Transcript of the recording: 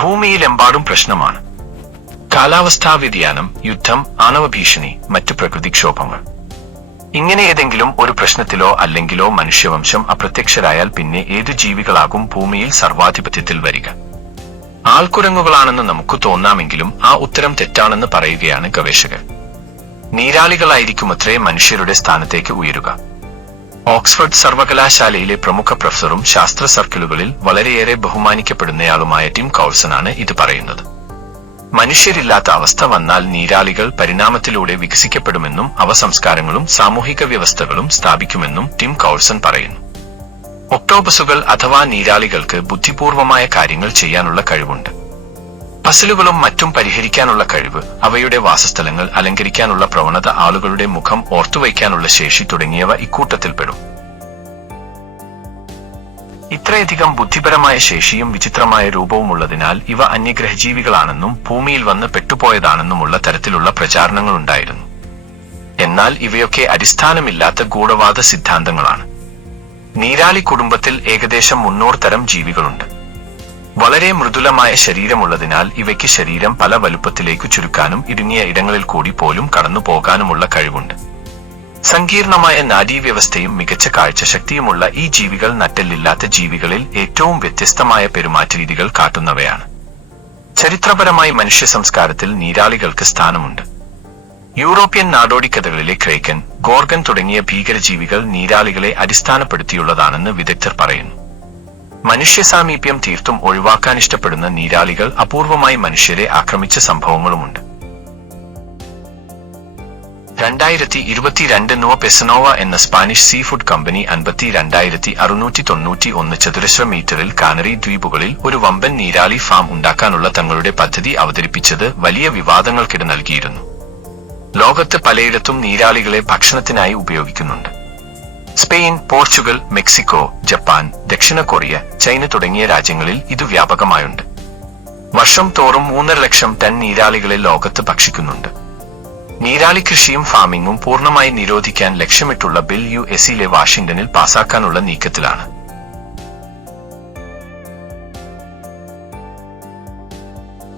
ഭൂമിയിലെമ്പാടും പ്രശ്നമാണ്. കാലാവസ്ഥാ വ്യതിയാനം, യുദ്ധം, ആണവ ഭീഷണി, മറ്റു പ്രകൃതിക്ഷോഭങ്ങൾ. ഇങ്ങനെ ഏതെങ്കിലും ഒരു പ്രശ്നത്തിലോ അല്ലെങ്കിലോ മനുഷ്യവംശം അപ്രത്യക്ഷരായാൽ പിന്നെ ഏതു ജീവികളാകും ഭൂമിയിൽ സർവാധിപത്യത്തിൽ വരിക? ആൾക്കുരങ്ങുകളാണെന്ന് നമുക്ക് തോന്നാമെങ്കിലും ആ ഉത്തരം തെറ്റാണെന്ന് പറയുകയാണ് ഗവേഷകർ. നീരാളികളായിരിക്കുമത്രേ മനുഷ്യരുടെ സ്ഥാനത്തേക്ക് ഉയരുക. ഓക്സ്ഫോർഡ് സർവകലാശാലയിലെ പ്രമുഖ പ്രൊഫസറും ശാസ്ത്ര സർക്കിളുകളിൽ വളരെയേറെ ബഹുമാനിക്കപ്പെടുന്നയാളുമായ ടിം കൗൾസനാണ് ഇത് പറയുന്നത്. മനുഷ്യരില്ലാത്ത അവസ്ഥ വന്നാൽ നീരാളികൾ പരിണാമത്തിലൂടെ വികസിക്കപ്പെടുമെന്നും അവ സംസ്കാരങ്ങളും സാമൂഹിക വ്യവസ്ഥകളും സ്ഥാപിക്കുമെന്നും ടിം കൗൾസൺ പറയുന്നു. ഒക്ടോപസുകൾ അഥവാ നീരാളികൾക്ക് ബുദ്ധിപൂർവമായ കാര്യങ്ങൾ ചെയ്യാനുള്ള കഴിവുണ്ട്. പസിലുകളും മറ്റും പരിഹരിക്കാനുള്ള കഴിവ്, അവയുടെ വാസസ്ഥലങ്ങൾ അലങ്കരിക്കാനുള്ള പ്രവണത, ആളുകളുടെ മുഖം ഓർത്തുവയ്ക്കാനുള്ള ശേഷി തുടങ്ങിയവ ഇക്കൂട്ടത്തിൽപ്പെടും. ഇത്രയധികം ബുദ്ധിപരമായ ശേഷിയും വിചിത്രമായ രൂപവുമുള്ളതിനാൽ ഇവ അന്യഗ്രഹജീവികളാണെന്നും ഭൂമിയിൽ വന്ന് പെട്ടുപോയതാണെന്നുമുള്ള തരത്തിലുള്ള പ്രചാരണങ്ങളുണ്ടായിരുന്നു. എന്നാൽ ഇവയൊക്കെ അടിസ്ഥാനമില്ലാത്ത ഗൂഢവാദ സിദ്ധാന്തങ്ങളാണ്. നീരാളി കുടുംബത്തിൽ ഏകദേശം 300 തരം ജീവികളുണ്ട്. വളരെ മൃദുലമായ ശരീരമുള്ളതിനാൽ ഇവയ്ക്ക് ശരീരം പല വലുപ്പത്തിലേക്കു ചുരുക്കാനും ഇടുങ്ങിയ ഇടങ്ങളിൽ കൂടി പോലും കടന്നു പോകാനുമുള്ള കഴിവുണ്ട്. സങ്കീർണമായ നാഡീവ്യവസ്ഥയും മികച്ച കാഴ്ചശക്തിയുമുള്ള ഈ ജീവികൾ നട്ടെല്ലില്ലാത്ത ജീവികളിൽ ഏറ്റവും വ്യത്യസ്തമായ പെരുമാറ്റരീതികൾ കാട്ടുന്നവയാണ്. ചരിത്രപരമായി മനുഷ്യ സംസ്കാരത്തിൽ നീരാളികൾക്ക് സ്ഥാനമുണ്ട്. യൂറോപ്യൻ നാടോടിക്കഥകളിലെ ക്രേക്കൻ, ഗോർഗൻ തുടങ്ങിയ ഭീകരജീവികൾ നീരാളികളെ അടിസ്ഥാനപ്പെടുത്തിയുള്ളതാണെന്ന് വിദഗ്ധർ പറയുന്നു. മനുഷ്യസാമീപ്യം തീർത്തും ഒഴിവാക്കാനിഷ്ടപ്പെടുന്ന നീരാളികൾ അപൂർവമായി മനുഷ്യരെ ആക്രമിച്ച സംഭവങ്ങളുമുണ്ട്. 2022 നുവ പെസനോവ എന്ന സ്പാനിഷ് സീഫുഡ് കമ്പനി 52,691 ചതുരശ്ര മീറ്ററിൽ കാനറി ദ്വീപുകളിൽ ഒരു വമ്പൻ നീരാളി ഫാം ഉണ്ടാക്കാനുള്ള തങ്ങളുടെ പദ്ധതി അവതരിപ്പിച്ചത് വലിയ വിവാദങ്ങൾക്കിട നൽകിയിരുന്നു. ലോകത്ത് പലയിടത്തും നീരാളികളെ ഭക്ഷണത്തിനായി ഉപയോഗിക്കുന്നുണ്ട്. സ്പെയിൻ, പോർച്ചുഗൽ, മെക്സിക്കോ, ജപ്പാൻ, ദക്ഷിണ കൊറിയ, ചൈന തുടങ്ങിയ രാജ്യങ്ങളിൽ ഇത് വ്യാപകമായുണ്ട്. വർഷം തോറും 3.5 ലക്ഷം ടൺ നീരാളികളെ ലോകത്ത് ഭക്ഷിക്കുന്നുണ്ട്. നീരാളി കൃഷിയും ഫാമിംഗും പൂർണ്ണമായി നിരോധിക്കാൻ ലക്ഷ്യമിട്ടുള്ള ബിൽ US-ലെ വാഷിംഗ്ടണിൽ പാസാക്കാനുള്ള നീക്കത്തിലാണ്.